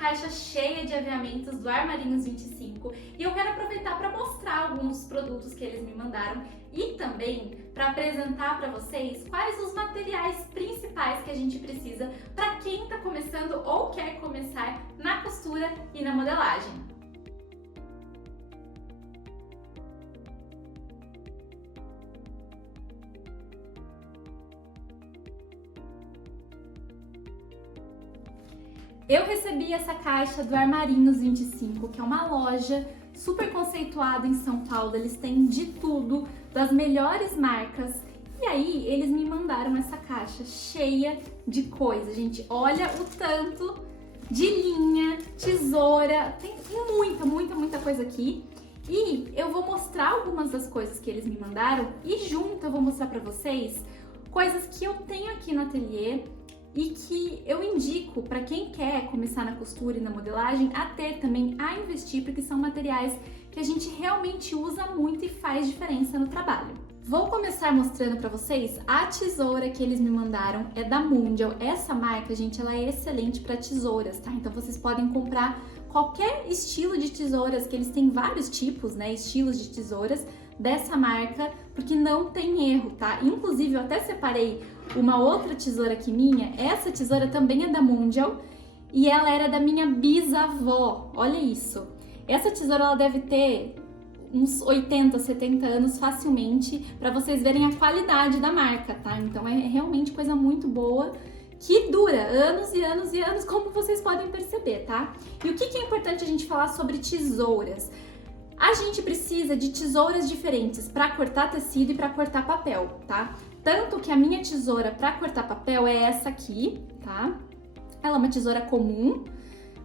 caixa cheia de aviamentos do Armarinhos 25 e eu quero aproveitar para mostrar alguns produtos que eles me mandaram e também para apresentar para vocês quais os materiais principais que a gente precisa para quem está começando ou quer começar na costura e na modelagem. Eu recebi essa caixa do Armarinhos 25, que é uma loja super conceituada em São Paulo. Eles têm de tudo, das melhores marcas. E aí, eles me mandaram essa caixa cheia de coisa, gente. Olha o tanto de linha, tesoura, tem muita coisa aqui. E eu vou mostrar algumas das coisas que eles me mandaram e junto eu vou mostrar pra vocês coisas que eu tenho aqui no ateliê e que eu indico para quem quer começar na costura e na modelagem a ter também, a investir, porque são materiais que a gente realmente usa muito e faz diferença no trabalho. Vou começar mostrando para vocês a tesoura que eles me mandaram, é da Mundial. Essa marca, gente, ela é excelente para tesouras, tá? Então vocês podem comprar qualquer estilo de tesouras, que eles têm vários tipos, né, estilos de tesouras dessa marca, porque não tem erro, tá? Inclusive eu até separei uma outra tesoura aqui minha. Essa tesoura também é da Mundial e ela era da minha bisavó. Olha isso. Essa tesoura ela deve ter uns 80, 70 anos facilmente, para vocês verem a qualidade da marca, tá? Então é realmente coisa muito boa, que dura anos e anos e anos, como vocês podem perceber, tá? E o que é importante a gente falar sobre tesouras? A gente precisa de tesouras diferentes para cortar tecido e para cortar papel, tá? Tanto que a minha tesoura para cortar papel é essa aqui, tá? Ela é uma tesoura comum,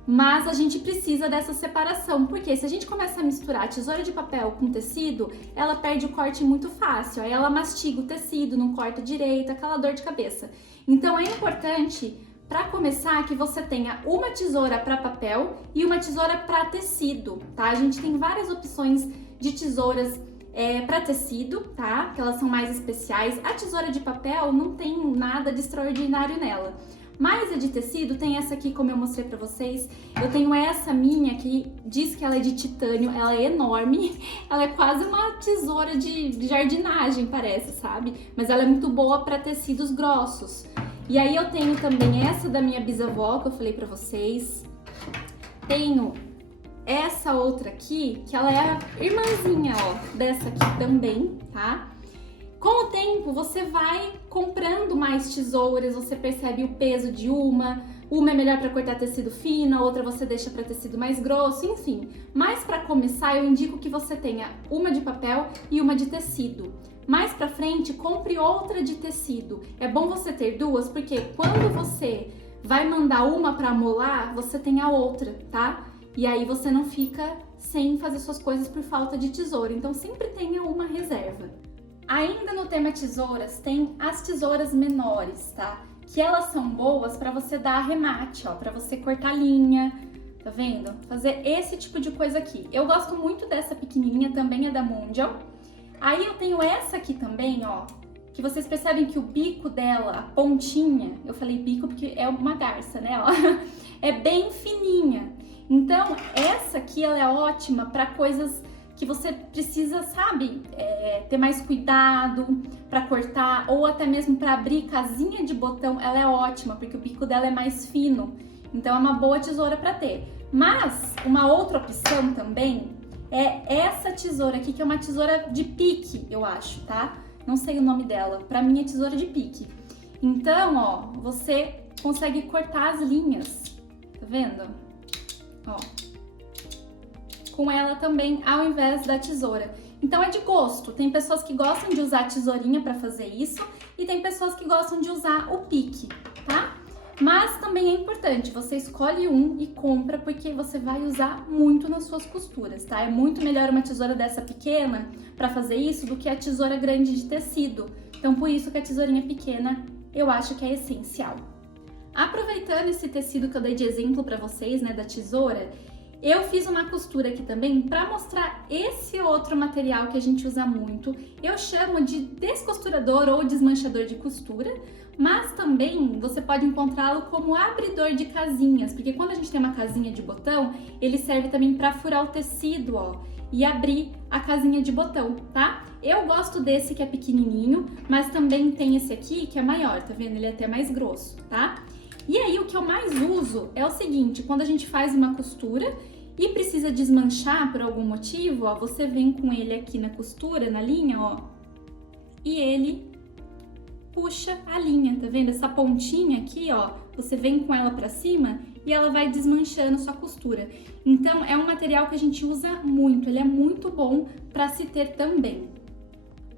mas a gente precisa dessa separação, porque se a gente começa a misturar a tesoura de papel com tecido, ela perde o corte muito fácil, aí ela mastiga o tecido, não corta direito, aquela dor de cabeça. Então é importante, para começar, que você tenha uma tesoura para papel e uma tesoura para tecido, tá? A gente tem várias opções de tesouras para tecido, tá? Que elas são mais especiais. A tesoura de papel não tem nada de extraordinário nela. Mas a de tecido tem essa aqui, como eu mostrei pra vocês. Eu tenho essa minha que diz que ela é de titânio, ela é enorme. Ela é quase uma tesoura de jardinagem, parece, sabe? Mas ela é muito boa para tecidos grossos. E aí eu tenho também essa da minha bisavó, que eu falei pra vocês. Tenho essa outra aqui, que ela é a irmãzinha, ó, dessa aqui também, tá? Com o tempo, você vai comprando mais tesouras, você percebe o peso de uma é melhor para cortar tecido fino, a outra você deixa para tecido mais grosso, enfim. Mas para começar, eu indico que você tenha uma de papel e uma de tecido. Mais pra frente, compre outra de tecido. É bom você ter duas, porque quando você vai mandar uma para molar, você tem a outra, tá? E aí você não fica sem fazer suas coisas por falta de tesoura. Então sempre tenha uma reserva. Ainda no tema tesouras, tem as tesouras menores, tá? Que elas são boas para você dar arremate, ó, para você cortar linha, tá vendo? Fazer esse tipo de coisa aqui. Eu gosto muito dessa pequenininha, também é da Mundial. Aí eu tenho essa aqui também, ó, que vocês percebem que o bico dela, a pontinha, eu falei bico porque é uma garça, né, ó, é bem fininha. Então, essa aqui, ela é ótima para coisas que você precisa, sabe, ter mais cuidado para cortar, ou até mesmo para abrir casinha de botão, ela é ótima, porque o bico dela é mais fino. Então, é uma boa tesoura para ter. Mas, uma outra opção também é essa tesoura aqui, que é uma tesoura de pique, eu acho, tá? Não sei o nome dela, pra mim é tesoura de pique. Então, ó, você consegue cortar as linhas, tá vendo? Ó, com ela também, ao invés da tesoura. Então é de gosto, tem pessoas que gostam de usar a tesourinha pra fazer isso e tem pessoas que gostam de usar o pique, tá? Mas também é importante, você escolhe um e compra, porque você vai usar muito nas suas costuras, tá? É muito melhor uma tesoura dessa pequena para fazer isso do que a tesoura grande de tecido. Então por isso que a tesourinha pequena eu acho que é essencial. Aproveitando esse tecido que eu dei de exemplo para vocês, né, da tesoura, eu fiz uma costura aqui também para mostrar esse outro material que a gente usa muito. Eu chamo de descosturador ou desmanchador de costura, Mas também você pode encontrá-lo como abridor de casinhas, porque quando a gente tem uma casinha de botão, ele serve também para furar o tecido, ó, e abrir a casinha de botão, tá? Eu gosto desse que é pequenininho, mas também tem esse aqui que é maior, tá vendo? Ele é até mais grosso, tá? E aí o que eu mais uso é o seguinte, quando a gente faz uma costura e precisa desmanchar por algum motivo, ó, você vem com ele aqui na costura, na linha, ó, e ele puxa a linha, tá vendo? Essa pontinha aqui, ó, você vem com ela pra cima e ela vai desmanchando sua costura. Então, é um material que a gente usa muito, ele é muito bom pra se ter também.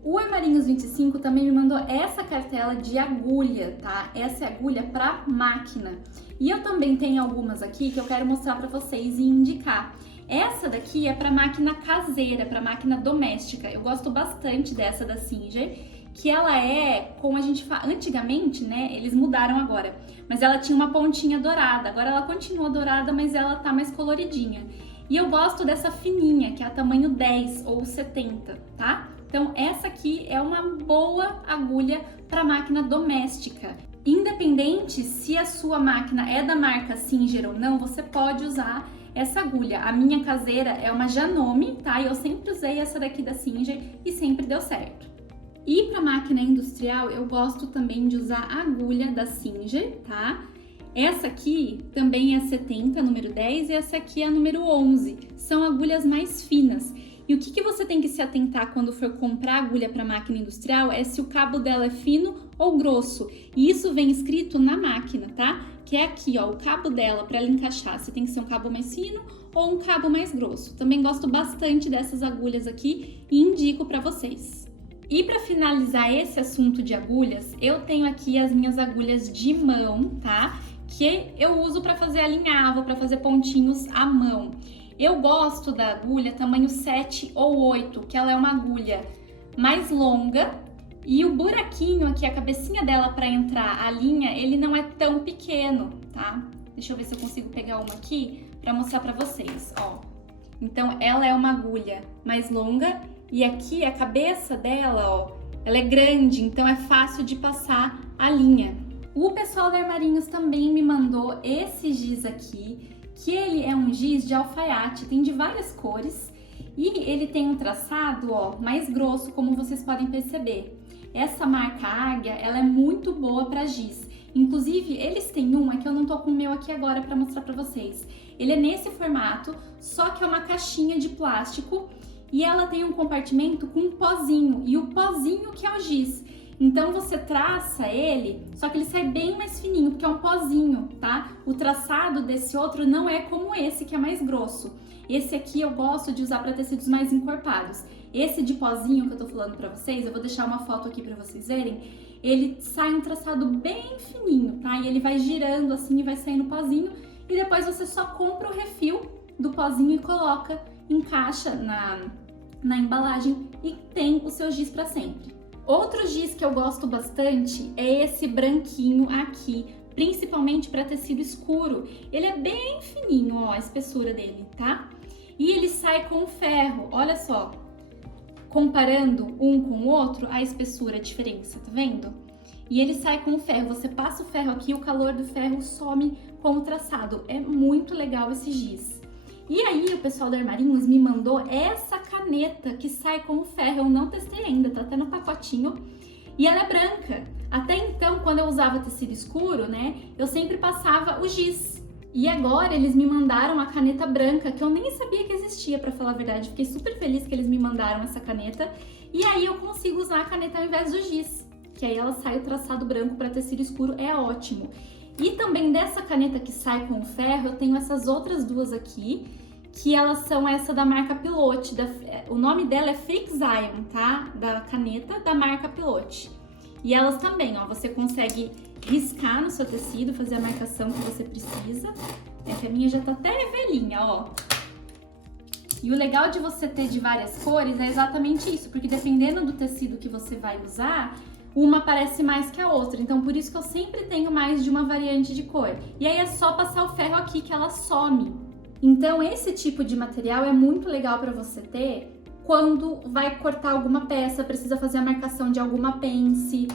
O Armarinhos 25 também me mandou essa cartela de agulha, tá? Essa é agulha pra máquina. E eu também tenho algumas aqui que eu quero mostrar pra vocês e indicar. Essa daqui é pra máquina caseira, pra máquina doméstica. Eu gosto bastante dessa da Singer, que ela é, como a gente fala, antigamente, né, eles mudaram agora, mas ela tinha uma pontinha dourada, agora ela continua dourada, mas ela tá mais coloridinha. E eu gosto dessa fininha, que é a tamanho 10 ou 70, tá? Então essa aqui é uma boa agulha para máquina doméstica. Independente se a sua máquina é da marca Singer ou não, você pode usar essa agulha. A minha caseira é uma Janome, tá? E eu sempre usei essa daqui da Singer e sempre deu certo. E para máquina industrial, eu gosto também de usar a agulha da Singer, tá? Essa aqui também é a 70, número 10, e essa aqui é a número 11. São agulhas mais finas. E o que você tem que se atentar quando for comprar agulha para máquina industrial é se o cabo dela é fino ou grosso. E isso vem escrito na máquina, tá? Que é aqui, ó, o cabo dela para ela encaixar. Se tem que ser um cabo mais fino ou um cabo mais grosso. Também gosto bastante dessas agulhas aqui e indico para vocês. E para finalizar esse assunto de agulhas, eu tenho aqui as minhas agulhas de mão, tá? Que eu uso para fazer alinhavo, para fazer pontinhos à mão. Eu gosto da agulha tamanho 7 ou 8, que ela é uma agulha mais longa e o buraquinho aqui, a cabecinha dela para entrar a linha, ele não é tão pequeno, tá? Deixa eu ver se eu consigo pegar uma aqui para mostrar para vocês, ó. Então ela é uma agulha mais longa e aqui a cabeça dela, ó, ela é grande, então é fácil de passar a linha. O pessoal da Armarinhos também me mandou esse giz aqui, que ele é um giz de alfaiate, tem de várias cores e ele tem um traçado, ó, mais grosso, como vocês podem perceber. Essa marca Águia, ela é muito boa para giz. Inclusive, eles têm uma que eu não tô com o meu aqui agora para mostrar para vocês. Ele é nesse formato, só que é uma caixinha de plástico e ela tem um compartimento com um pozinho, e o pozinho que é o giz. Então você traça ele, só que ele sai bem mais fininho, porque é um pozinho, tá? O traçado desse outro não é como esse, que é mais grosso. Esse aqui eu gosto de usar para tecidos mais encorpados. Esse de pozinho que eu tô falando para vocês, eu vou deixar uma foto aqui para vocês verem. Ele sai um traçado bem fininho, tá? E ele vai girando assim e vai saindo pozinho. E depois você só compra o refil do pozinho e coloca, encaixa na embalagem e tem o seu giz para sempre. Outro giz que eu gosto bastante é esse branquinho aqui, principalmente para tecido escuro. Ele é bem fininho, ó, a espessura dele, tá? E ele sai com ferro, olha só. Comparando um com o outro, a espessura, a diferença, tá vendo? E ele sai com ferro, você passa o ferro aqui, o calor do ferro some com o traçado. É muito legal esse giz. E aí o pessoal da Armarinhos me mandou essa caneta que sai com o ferro. Eu não testei ainda, tá até no pacotinho. E ela é branca. Até então, quando eu usava tecido escuro, né, eu sempre passava o giz. E agora eles me mandaram a caneta branca, que eu nem sabia que existia, pra falar a verdade. Fiquei super feliz que eles me mandaram essa caneta. E aí eu consigo usar a caneta ao invés do giz, que aí ela sai o traçado branco para tecido escuro, é ótimo. E também dessa caneta que sai com o ferro, eu tenho essas outras duas aqui, que elas são essa da marca Pilote. O nome dela é Fix Iron, tá? Da caneta da marca Pilote. E elas também, ó, você consegue riscar no seu tecido, fazer a marcação que você precisa. É que a minha já tá até velhinha, ó. E o legal de você ter de várias cores é exatamente isso, porque dependendo do tecido que você vai usar, uma parece mais que a outra, então por isso que eu sempre tenho mais de uma variante de cor. E aí é só passar o ferro aqui que ela some. Então esse tipo de material é muito legal para você ter quando vai cortar alguma peça, precisa fazer a marcação de alguma pence,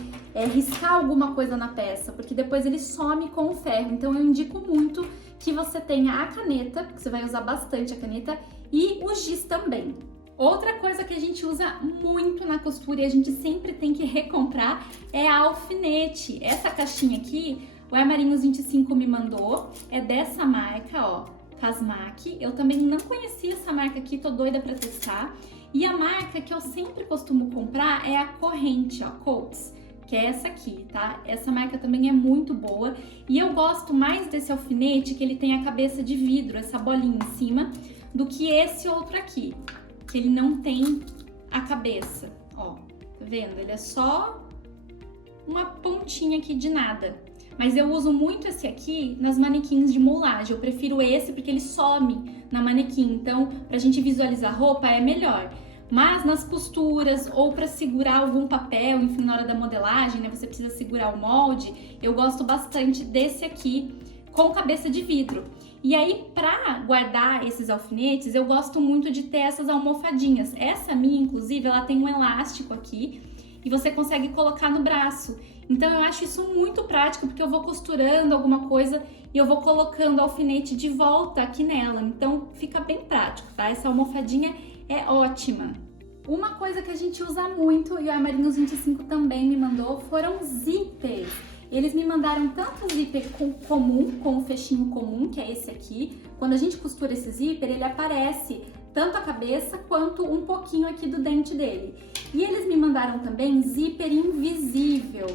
riscar alguma coisa na peça, porque depois ele some com o ferro. Então eu indico muito que você tenha a caneta, porque você vai usar bastante a caneta, e o giz também. Outra coisa que a gente usa muito na costura e a gente sempre tem que recomprar é a alfinete. Essa caixinha aqui, o Armarinhos 25 me mandou, é dessa marca, ó, Casmac. Eu também não conhecia essa marca aqui, tô doida pra testar. E a marca que eu sempre costumo comprar é a Corrente, ó, Coats, que é essa aqui, tá? Essa marca também é muito boa. E eu gosto mais desse alfinete, que ele tem a cabeça de vidro, essa bolinha em cima, do que esse outro aqui, que ele não tem a cabeça, ó. Tá vendo? Ele é só uma pontinha aqui de nada. Mas eu uso muito esse aqui nas manequins de moulagem. Eu prefiro esse porque ele some na manequim. Então, pra gente visualizar a roupa é melhor. Mas nas costuras ou para segurar algum papel, enfim, na hora da modelagem, né, você precisa segurar o molde, eu gosto bastante desse aqui com cabeça de vidro. E aí, para guardar esses alfinetes, eu gosto muito de ter essas almofadinhas. Essa minha, inclusive, ela tem um elástico aqui e você consegue colocar no braço. Então eu acho isso muito prático, porque eu vou costurando alguma coisa e eu vou colocando o alfinete de volta aqui nela. Então fica bem prático, tá? Essa almofadinha é ótima. Uma coisa que a gente usa muito, e o Armarinhos 25 também me mandou, foram zippers. Eles me mandaram tanto o zíper comum, com o fechinho comum, que é esse aqui. Quando a gente costura esse zíper, ele aparece tanto a cabeça quanto um pouquinho aqui do dente dele. E eles me mandaram também zíper invisível,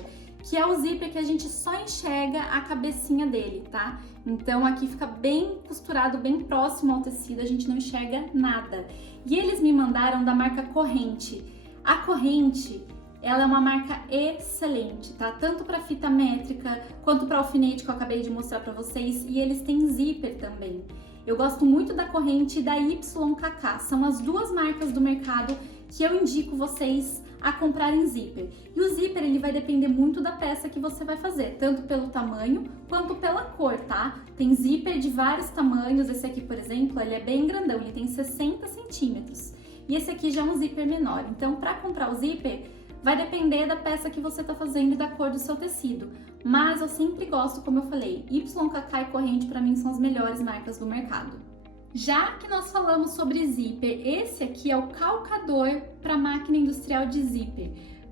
que é o zíper que a gente só enxerga a cabecinha dele, tá? Então aqui fica bem costurado, bem próximo ao tecido, a gente não enxerga nada. E eles me mandaram da marca Corrente. A Corrente, ela é uma marca excelente, tá? Tanto para fita métrica, quanto para alfinete que eu acabei de mostrar para vocês, e eles têm zíper também. Eu gosto muito da Corrente e da YKK, são as duas marcas do mercado que eu indico vocês a comprarem zíper. E o zíper, ele vai depender muito da peça que você vai fazer, tanto pelo tamanho quanto pela cor, tá? Tem zíper de vários tamanhos, esse aqui, por exemplo, ele é bem grandão, ele tem 60 centímetros. E esse aqui já é um zíper menor. Então, para comprar o zíper, vai depender da peça que você tá fazendo e da cor do seu tecido. Mas eu sempre gosto, como eu falei, YKK e Corrente para mim são as melhores marcas do mercado. Já que nós falamos sobre zíper, esse aqui é o calcador para máquina industrial de zíper.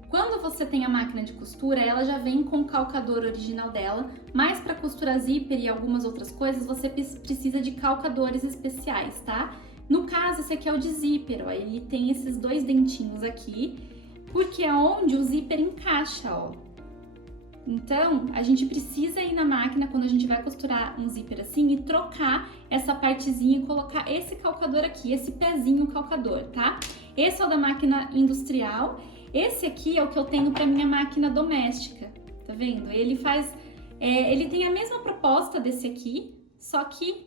Quando você tem a máquina de costura, ela já vem com o calcador original dela, mas para costurar zíper e algumas outras coisas, você precisa de calcadores especiais, tá? No caso, esse aqui é o de zíper, ó, ele tem esses dois dentinhos aqui, porque é onde o zíper encaixa, ó. Então, a gente precisa ir na máquina quando a gente vai costurar um zíper assim e trocar essa partezinha e colocar esse calcador aqui, esse pezinho calcador, tá? Esse é o da máquina industrial, esse aqui é o que eu tenho para minha máquina doméstica, tá vendo? Ele faz, ele tem a mesma proposta desse aqui, só que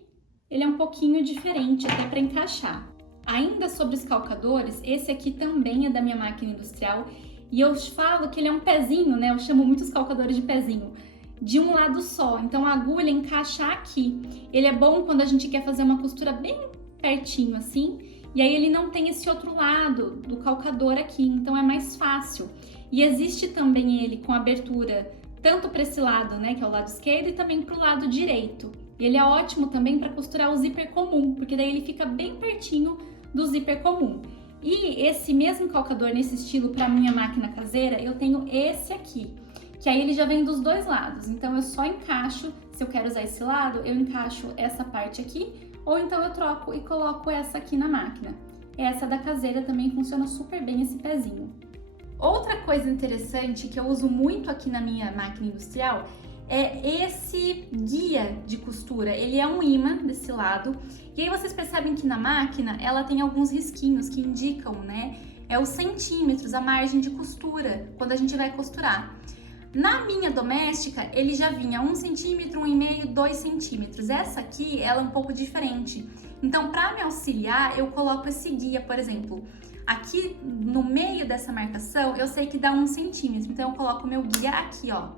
ele é um pouquinho diferente até para encaixar. Ainda sobre os calcadores, esse aqui também é da minha máquina industrial. E eu falo que ele é um pezinho, né? Eu chamo muitos calcadores de pezinho, de um lado só. Então a agulha encaixa aqui. Ele é bom quando a gente quer fazer uma costura bem pertinho assim. E aí ele não tem esse outro lado do calcador aqui, então é mais fácil. E existe também ele com abertura tanto para esse lado, né, que é o lado esquerdo, e também para o lado direito. E ele é ótimo também para costurar o zíper comum, porque daí ele fica bem pertinho do zíper comum. E esse mesmo calcador nesse estilo para minha máquina caseira, eu tenho esse aqui, que aí ele já vem dos dois lados. Então eu só encaixo, se eu quero usar esse lado, eu encaixo essa parte aqui, ou então eu troco e coloco essa aqui na máquina. Essa da caseira também funciona super bem esse pezinho. Outra coisa interessante que eu uso muito aqui na minha máquina industrial é esse guia de costura. Ele é um imã desse lado, e aí vocês percebem que na máquina ela tem alguns risquinhos que indicam, né, os centímetros, a margem de costura, quando a gente vai costurar. Na minha doméstica, ele já vinha 1 centímetro, 1,5, 2 centímetros. Essa aqui, ela é um pouco diferente. Então, para me auxiliar, eu coloco esse guia, por exemplo. Aqui no meio dessa marcação, eu sei que dá 1 centímetro, então eu coloco o meu guia aqui, ó,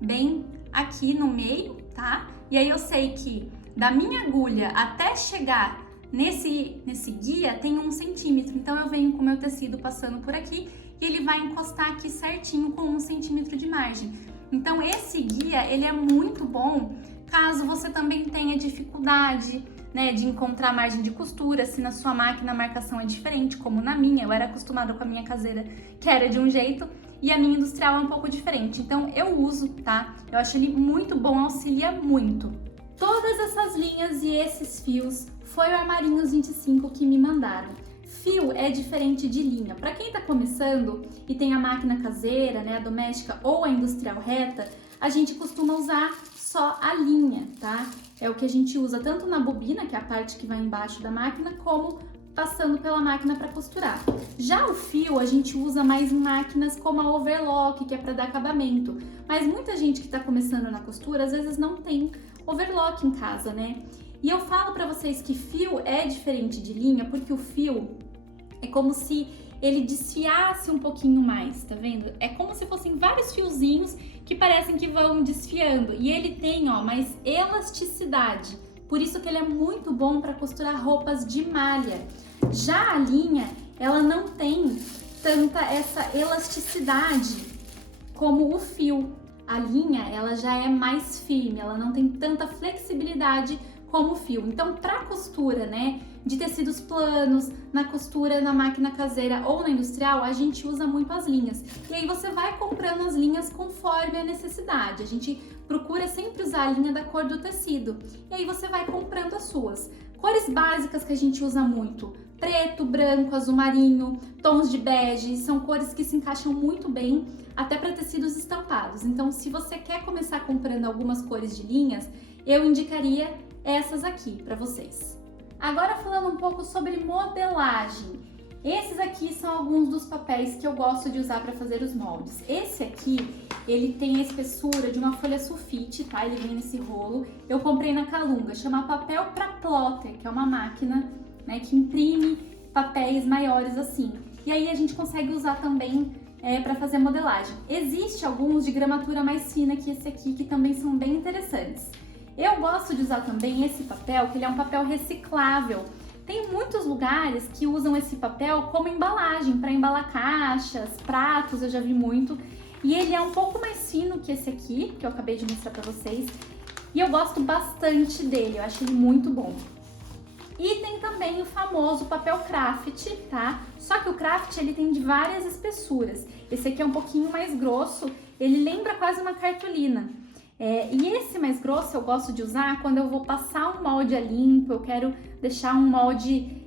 bem aqui no meio, tá? E aí eu sei que da minha agulha até chegar nesse guia tem 1 centímetro, então eu venho com o meu tecido passando por aqui e ele vai encostar aqui certinho com 1 centímetro de margem. Então esse guia, ele é muito bom caso você também tenha dificuldade, né, de encontrar margem de costura, se na sua máquina a marcação é diferente, como na minha. Eu era acostumada com a minha caseira, que era de um jeito, e a minha industrial é um pouco diferente. Então eu uso, tá? Eu acho ele muito bom, auxilia muito. Todas essas linhas e esses fios foi o Armarinhos 25 que me mandaram. Fio é diferente de linha. Para quem tá começando e tem a máquina caseira, né, a doméstica ou a industrial reta, a gente costuma usar só a linha, tá? É o que a gente usa tanto na bobina, que é a parte que vai embaixo da máquina, como passando pela máquina para costurar. Já o fio a gente usa mais em máquinas como a overlock, que é para dar acabamento. Mas muita gente que está começando na costura às vezes não tem overlock em casa, né? E eu falo para vocês que fio é diferente de linha porque o fio é como se ele desfiasse um pouquinho mais, tá vendo? É como se fossem vários fiozinhos que parecem que vão desfiando. E ele tem, ó, mais elasticidade. Por isso que ele é muito bom para costurar roupas de malha. Já a linha, ela não tem tanta essa elasticidade como o fio. A linha, ela já é mais firme, ela não tem tanta flexibilidade como o fio. Então, para costura, né, de tecidos planos, na costura na máquina caseira ou na industrial, a gente usa muito as linhas. E aí você vai comprando as linhas conforme a necessidade. A gente procura sempre usar a linha da cor do tecido. E aí você vai comprando as suas. Cores básicas que a gente usa muito: preto, branco, azul marinho, tons de bege, são cores que se encaixam muito bem até para tecidos estampados. Então, se você quer começar comprando algumas cores de linhas, eu indicaria essas aqui para vocês. Agora falando um pouco sobre modelagem. Esses aqui são alguns dos papéis que eu gosto de usar para fazer os moldes. Esse aqui, ele tem a espessura de uma folha sulfite, tá? Ele vem nesse rolo. Eu comprei na Calunga, chama Papel pra Plotter, que é uma máquina, né, que imprime papéis maiores assim. E aí a gente consegue usar também para fazer modelagem. Existe alguns de gramatura mais fina que esse aqui, que também são bem interessantes. Eu gosto de usar também esse papel, que ele é um papel reciclável. Tem muitos lugares que usam esse papel como embalagem, para embalar caixas, pratos, eu já vi muito. E ele é um pouco mais fino que esse aqui, que eu acabei de mostrar para vocês. E eu gosto bastante dele, eu acho ele muito bom. E tem também o famoso papel craft, tá? Só que o craft, ele tem de várias espessuras. Esse aqui é um pouquinho mais grosso, ele lembra quase uma cartolina. E esse mais grosso eu gosto de usar quando eu vou passar um molde a limpo, eu quero deixar um molde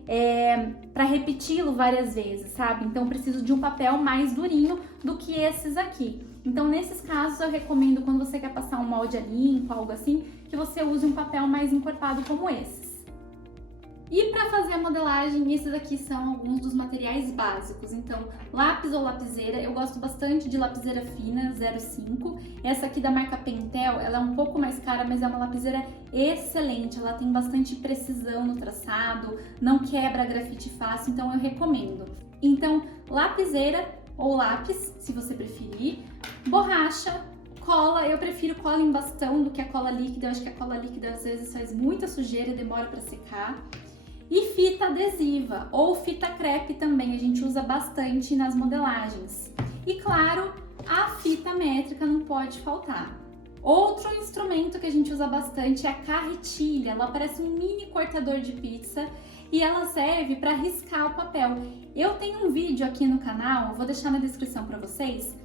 para repeti-lo várias vezes, sabe? Então eu preciso de um papel mais durinho do que esses aqui. Então nesses casos eu recomendo, quando você quer passar um molde a limpo, algo assim, que você use um papel mais encorpado como esses. E para fazer a modelagem, esses aqui são alguns dos materiais básicos. Então, lápis ou lapiseira, eu gosto bastante de lapiseira fina, 0,5. Essa aqui da marca Pentel, ela é um pouco mais cara, mas é uma lapiseira excelente. Ela tem bastante precisão no traçado, não quebra grafite fácil, então eu recomendo. Então, lapiseira ou lápis, se você preferir. Borracha, cola, eu prefiro cola em bastão do que a cola líquida. Eu acho que a cola líquida às vezes faz muita sujeira e demora para secar. E fita adesiva ou fita crepe também, a gente usa bastante nas modelagens. E claro, a fita métrica não pode faltar. Outro instrumento que a gente usa bastante é a carretilha. Ela parece um mini cortador de pizza e ela serve para riscar o papel. Eu tenho um vídeo aqui no canal, vou deixar na descrição para vocês,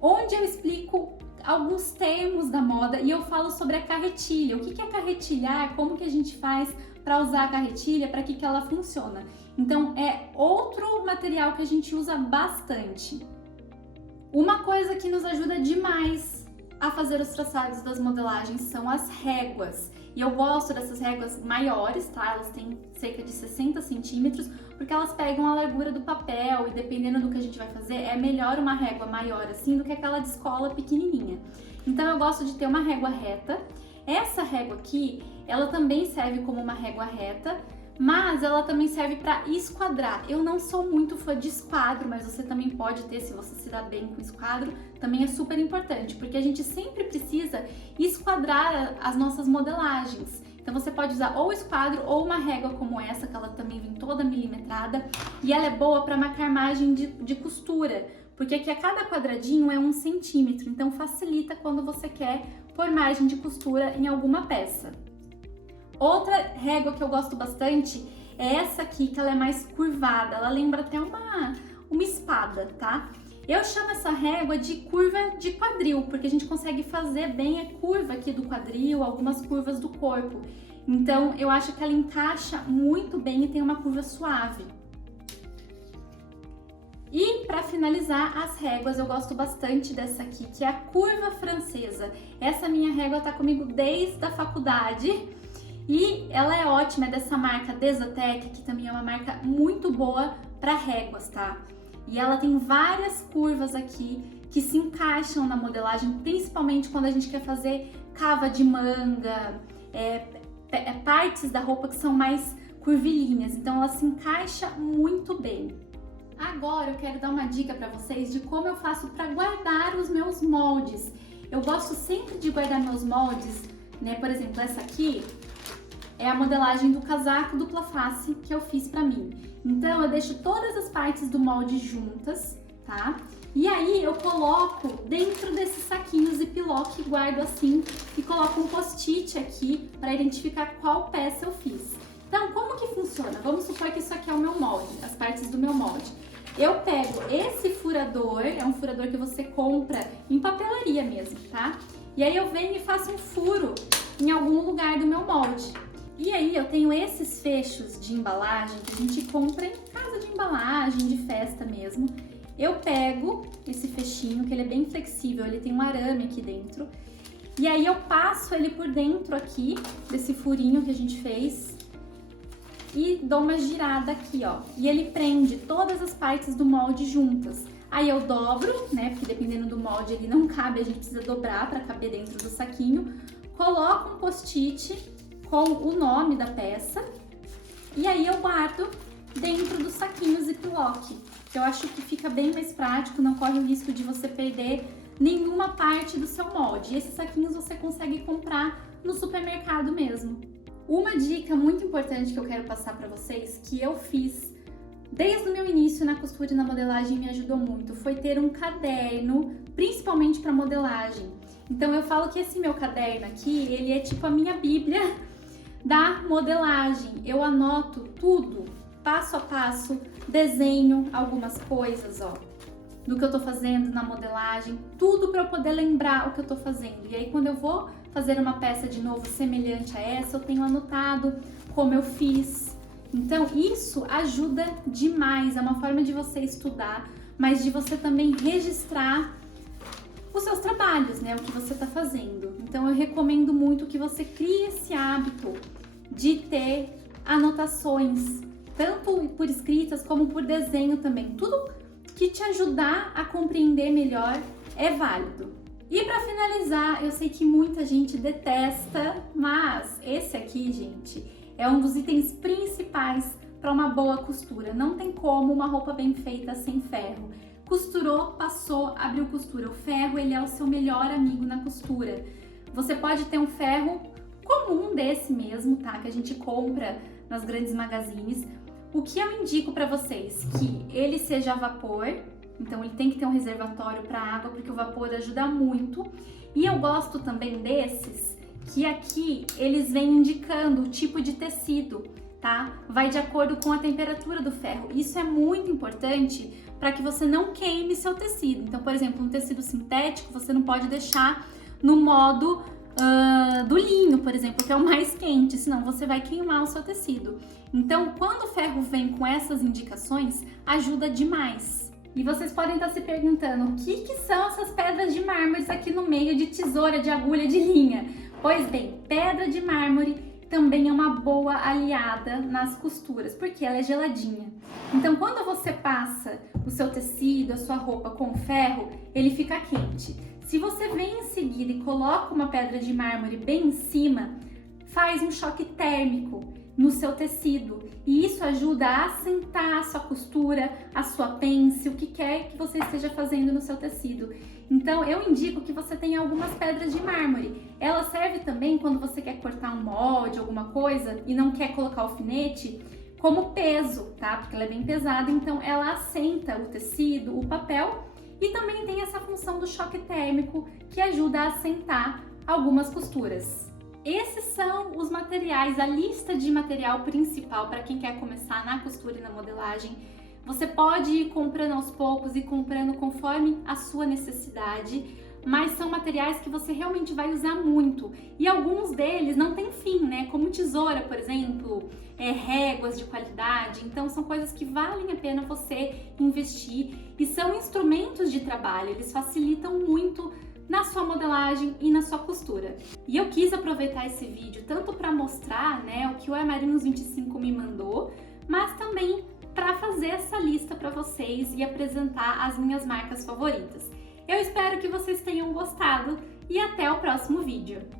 onde eu explico alguns termos da moda e eu falo sobre a carretilha. O que é carretilhar, como que a gente faz para usar a carretilha, para que ela funciona. Então é outro material que a gente usa bastante. Uma coisa que nos ajuda demais a fazer os traçados das modelagens são as réguas. E eu gosto dessas réguas maiores, tá? Elas têm cerca de 60 centímetros, porque elas pegam a largura do papel e dependendo do que a gente vai fazer, é melhor uma régua maior assim do que aquela de escola pequenininha. Então eu gosto de ter uma régua reta. Essa régua aqui, ela também serve como uma régua reta, mas ela também serve para esquadrar. Eu não sou muito fã de esquadro, mas você também pode ter, se você se dá bem com esquadro, também é super importante, porque a gente sempre precisa esquadrar as nossas modelagens. Então você pode usar ou esquadro ou uma régua como essa, que ela também vem toda milimetrada, e ela é boa para marcar margem de costura, porque aqui a cada quadradinho é 1 centímetro, então facilita quando você quer pôr margem de costura em alguma peça. Outra régua que eu gosto bastante é essa aqui, que ela é mais curvada, ela lembra até uma espada, tá? Eu chamo essa régua de curva de quadril, porque a gente consegue fazer bem a curva aqui do quadril, algumas curvas do corpo. Então eu acho que ela encaixa muito bem e tem uma curva suave. E para finalizar as réguas, eu gosto bastante dessa aqui, que é a curva francesa. Essa minha régua tá comigo desde a faculdade e ela é ótima, é dessa marca Desatec, que também é uma marca muito boa para réguas, tá? E ela tem várias curvas aqui que se encaixam na modelagem, principalmente quando a gente quer fazer cava de manga, partes da roupa que são mais curvilíneas, então ela se encaixa muito bem. Agora eu quero dar uma dica para vocês de como eu faço para guardar os meus moldes. Eu gosto sempre de guardar meus moldes, né? Por exemplo, essa aqui é a modelagem do casaco dupla face que eu fiz para mim. Então eu deixo todas as partes do molde juntas, tá? E aí eu coloco dentro desses saquinhos ziplock, guardo assim e coloco um post-it aqui para identificar qual peça eu fiz. Então, como que funciona? Vamos supor que isso aqui é o meu molde, as partes do meu molde. Eu pego esse furador, é um furador que você compra em papelaria mesmo, tá? E aí eu venho e faço um furo em algum lugar do meu molde. E aí eu tenho esses fechos de embalagem que a gente compra em casa de embalagem, de festa mesmo. Eu pego esse fechinho, que ele é bem flexível, ele tem um arame aqui dentro. E aí eu passo ele por dentro aqui, desse furinho que a gente fez. E dou uma girada aqui, ó. E ele prende todas as partes do molde juntas. Aí eu dobro, né? Porque dependendo do molde ele não cabe, a gente precisa dobrar para caber dentro do saquinho. Coloco um post-it com o nome da peça. E aí eu guardo dentro do saquinho ziplock. Eu acho que fica bem mais prático, não corre o risco de você perder nenhuma parte do seu molde. E esses saquinhos você consegue comprar no supermercado mesmo. Uma dica muito importante que eu quero passar para vocês, que eu fiz desde o meu início na costura e na modelagem e me ajudou muito, foi ter um caderno, principalmente para modelagem. Então eu falo que esse meu caderno aqui, ele é tipo a minha bíblia da modelagem. Eu anoto tudo, passo a passo, desenho algumas coisas, ó, do que eu tô fazendo na modelagem, tudo para eu poder lembrar o que eu tô fazendo. E aí quando eu vou fazer uma peça de novo semelhante a essa, eu tenho anotado como eu fiz. Então isso ajuda demais, é uma forma de você estudar, mas de você também registrar os seus trabalhos, né, o que você tá fazendo. Então eu recomendo muito que você crie esse hábito de ter anotações, tanto por escritas como por desenho também. Tudo que te ajudar a compreender melhor é válido. E para finalizar, eu sei que muita gente detesta, mas esse aqui, gente, é um dos itens principais para uma boa costura. Não tem como uma roupa bem feita sem ferro. Costurou, passou, abriu costura. O ferro, ele é o seu melhor amigo na costura. Você pode ter um ferro comum desse mesmo, tá? Que a gente compra nas grandes magazines. O que eu indico para vocês? Que ele seja a vapor. Então ele tem que ter um reservatório para água, porque o vapor ajuda muito. E eu gosto também desses, que aqui eles vêm indicando o tipo de tecido, tá? Vai de acordo com a temperatura do ferro. Isso é muito importante para que você não queime seu tecido. Então, por exemplo, um tecido sintético você não pode deixar no modo do linho, por exemplo, que é o mais quente, senão você vai queimar o seu tecido. Então, quando o ferro vem com essas indicações, ajuda demais. E vocês podem estar se perguntando, o que são essas pedras de mármore aqui no meio de tesoura, de agulha, de linha? Pois bem, pedra de mármore também é uma boa aliada nas costuras, porque ela é geladinha. Então, quando você passa o seu tecido, a sua roupa com ferro, ele fica quente. Se você vem em seguida e coloca uma pedra de mármore bem em cima, faz um choque térmico no seu tecido e isso ajuda a assentar a sua costura, a sua pence, o que quer que você esteja fazendo no seu tecido. Então eu indico que você tenha algumas pedras de mármore. Ela serve também quando você quer cortar um molde, alguma coisa e não quer colocar alfinete, como peso, tá? Porque ela é bem pesada, então ela assenta o tecido, o papel, e também tem essa função do choque térmico que ajuda a assentar algumas costuras. Esses são os materiais, a lista de material principal para quem quer começar na costura e na modelagem. Você pode ir comprando aos poucos e comprando conforme a sua necessidade, mas são materiais que você realmente vai usar muito. E alguns deles não tem fim, né? Como tesoura, por exemplo, réguas de qualidade. Então são coisas que valem a pena você investir e são instrumentos de trabalho, eles facilitam muito na sua modelagem e na sua costura. E eu quis aproveitar esse vídeo tanto para mostrar, né, o que o Amarinhos 25 me mandou, mas também para fazer essa lista para vocês e apresentar as minhas marcas favoritas. Eu espero que vocês tenham gostado e até o próximo vídeo!